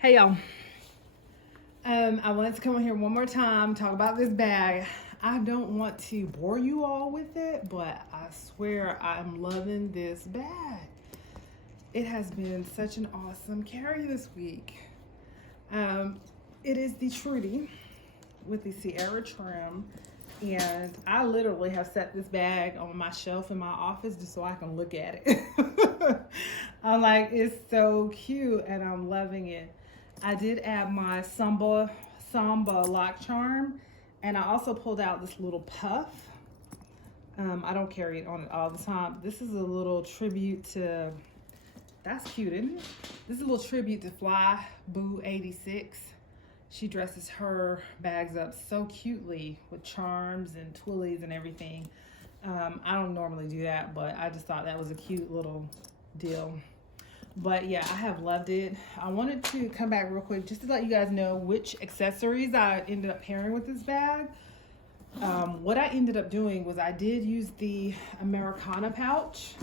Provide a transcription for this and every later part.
Hey y'all. I wanted to come on here one more time, talk about this bag. I don't want to bore you all with it, but I swear I'm loving this bag. It has been such an awesome carry this week. It is the Trudy with the Sierra trim, and I literally have set this bag on my shelf in my office just so I can look at it. I'm like, it's so cute and I'm loving it. I did add my Samba lock charm, and I also pulled out this little puff. I don't carry it on it all the time. This is a little tribute to, that's cute, isn't it? This is a little tribute to Fly Boo 86. She dresses her bags up so cutely with charms and twillies and everything. I don't normally do that, but I just thought that was a cute little deal. But yeah, I have loved it. I wanted to come back real quick just to let you guys know which accessories I ended up pairing with this bag. What I ended up doing was I did use the Americana pouch.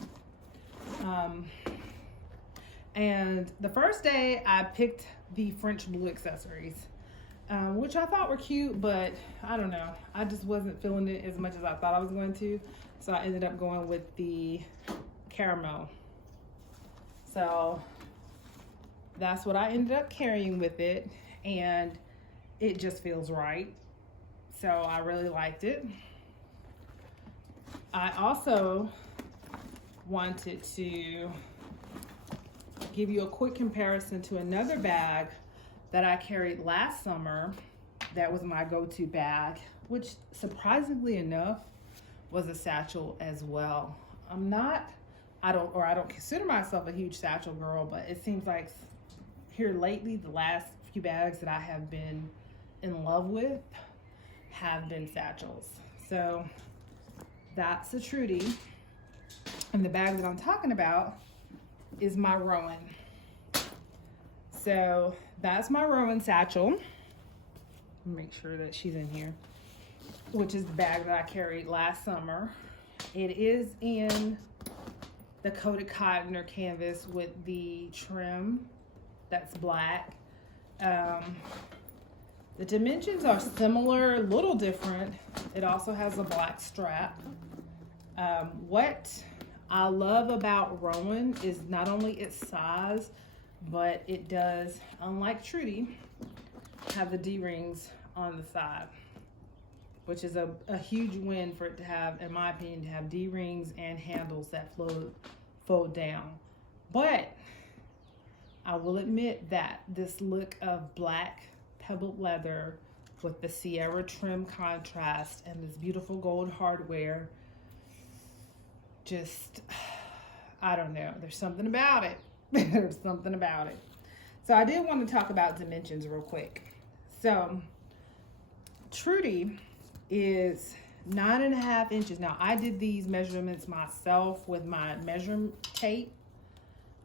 And the first day I picked the French blue accessories, which I thought were cute, but I don't know. I just wasn't feeling it as much as I thought I was going to. So I ended up going with the caramel. So that's what I ended up carrying with it, and it just feels right. So I really liked it. I also wanted to give you a quick comparison to another bag that I carried last summer that was my go-to bag, which surprisingly enough was a satchel as well. I don't consider myself a huge satchel girl, but it seems like here lately, the last few bags that I have been in love with have been satchels. So that's a Trudy. And the bag that I'm talking about is my Rowan. So that's my Rowan satchel. Make sure that she's in here, which is the bag that I carried last summer. It is in the coated cotton or canvas with the trim that's black. The dimensions are similar, a little different. It also has a black strap. What I love about Rowan is not only its size, but it does, unlike Trudy, have the D-rings on the side, which is a huge win for it to have, in my opinion, to have D-rings and handles that fold down. But I will admit that this look of black pebbled leather with the Sierra trim contrast and this beautiful gold hardware, just, I don't know, there's something about it. There's something about it. So I did want to talk about dimensions real quick. So Trudy is 9.5 inches. Now I did these measurements myself with my measuring tape.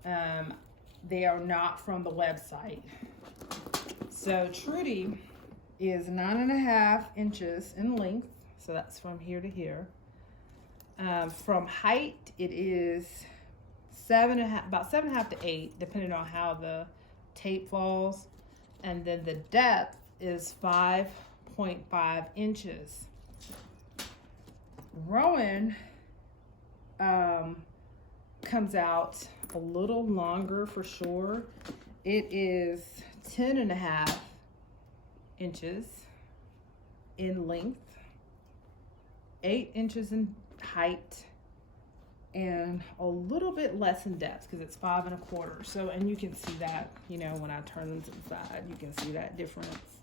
They are not from the website. So Trudy is 9.5 inches in length. So that's from here to here. From height, it is about 7.5 to 8, depending on how the tape falls. And then the depth is 5.5 inches. Rowan comes out a little longer for sure. It is 10.5 inches in length, 8 inches in height, and a little bit less in depth because it's 5.25. So, and you can see that, you know, when I turn them to the side, you can see that difference,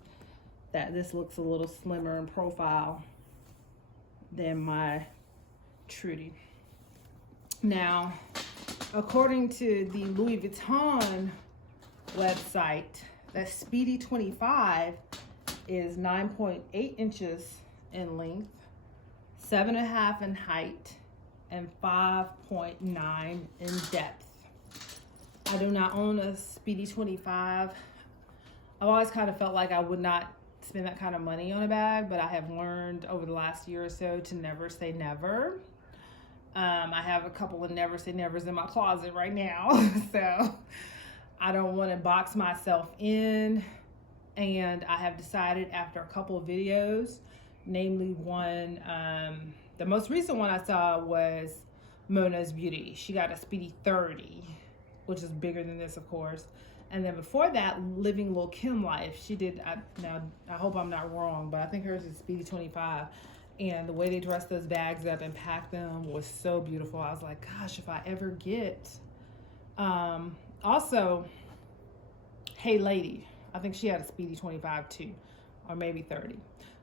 that this looks a little slimmer in profile than my Trudy. Now, according to the Louis Vuitton website, that Speedy 25 is 9.8 inches in length, 7.5 in height, and 5.9 in depth. I do not own a Speedy 25. I've always kind of felt like I would not spend that kind of money on a bag, but I have learned over the last year or so to never say never. I have a couple of never say nevers in my closet right now. So I don't want to box myself in. And I have decided after a couple of videos, namely one, the most recent one I saw was Mona's Beauty. She got a Speedy 30, which is bigger than this, of course. And then before that, Living Lil' Kim Life. She did, now I hope I'm not wrong, but I think hers is Speedy 25. And the way they dressed those bags up and packed them was so beautiful. I was like, gosh, if I ever get, also, Hey Lady. I think she had a Speedy 25 too, or maybe 30.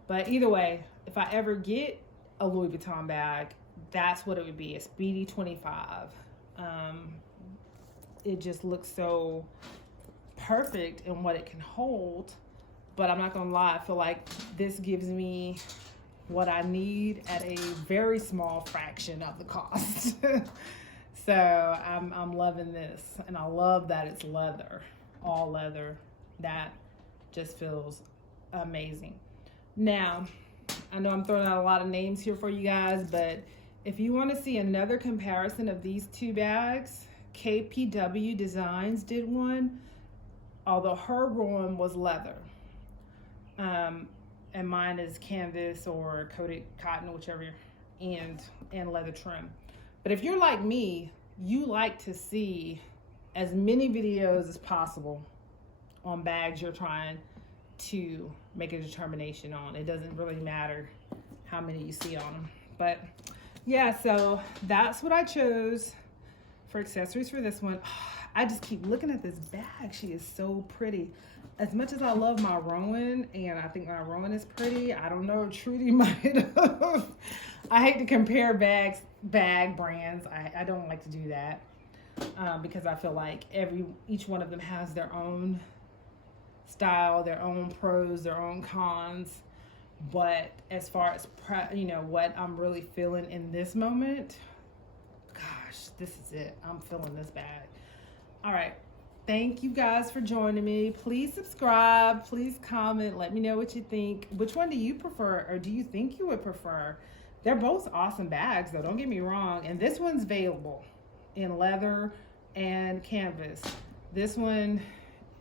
But either way, if I ever get a Louis Vuitton bag, that's what it would be, a Speedy 25. It just looks so perfect in what it can hold. But I'm not gonna lie, I feel like this gives me what I need at a very small fraction of the cost. So I'm loving this, and I love that it's leather, all leather. That just feels amazing. Now, I know I'm throwing out a lot of names here for you guys, but if you want to see another comparison of these two bags, KPW Designs did one, although her Rowan was leather. And mine is canvas or coated cotton, whichever, and leather trim. But if you're like me, you like to see as many videos as possible on bags you're trying to make a determination on. It doesn't really matter how many you see on them. But yeah, so that's what I chose for accessories for this one. I just keep looking at this bag. She is so pretty. As much as I love my Rowan, and I think my Rowan is pretty, I don't know, Trudy might have. I hate to compare bag brands. I don't like to do that because I feel like each one of them has their own style, their own pros, their own cons. But as far as what I'm really feeling in this moment, gosh, this is it. I'm feeling this bag. All right, thank you guys for joining me. Please subscribe, please comment, let me know what you think. Which one do you prefer, or do you think you would prefer? They're both awesome bags though, don't get me wrong. And this one's available in leather and canvas. This one,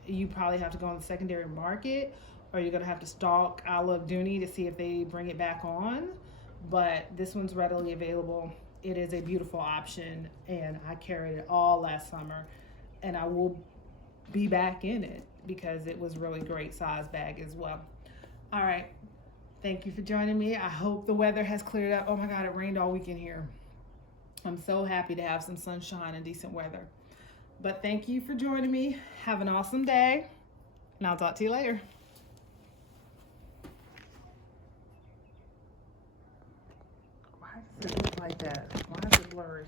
you probably have to go on the secondary market, or you're gonna have to stalk I Love Dooney to see if they bring it back on. But this one's readily available. It is a beautiful option, and I carried it all last summer, and I will be back in it because it was really great size bag as well. All right, thank you for joining me. I hope the weather has cleared up. Oh my God, it rained all weekend here. I'm so happy to have some sunshine and decent weather. But thank you for joining me. Have an awesome day, and I'll talk to you later. Why does it look like that? Why is it blurry?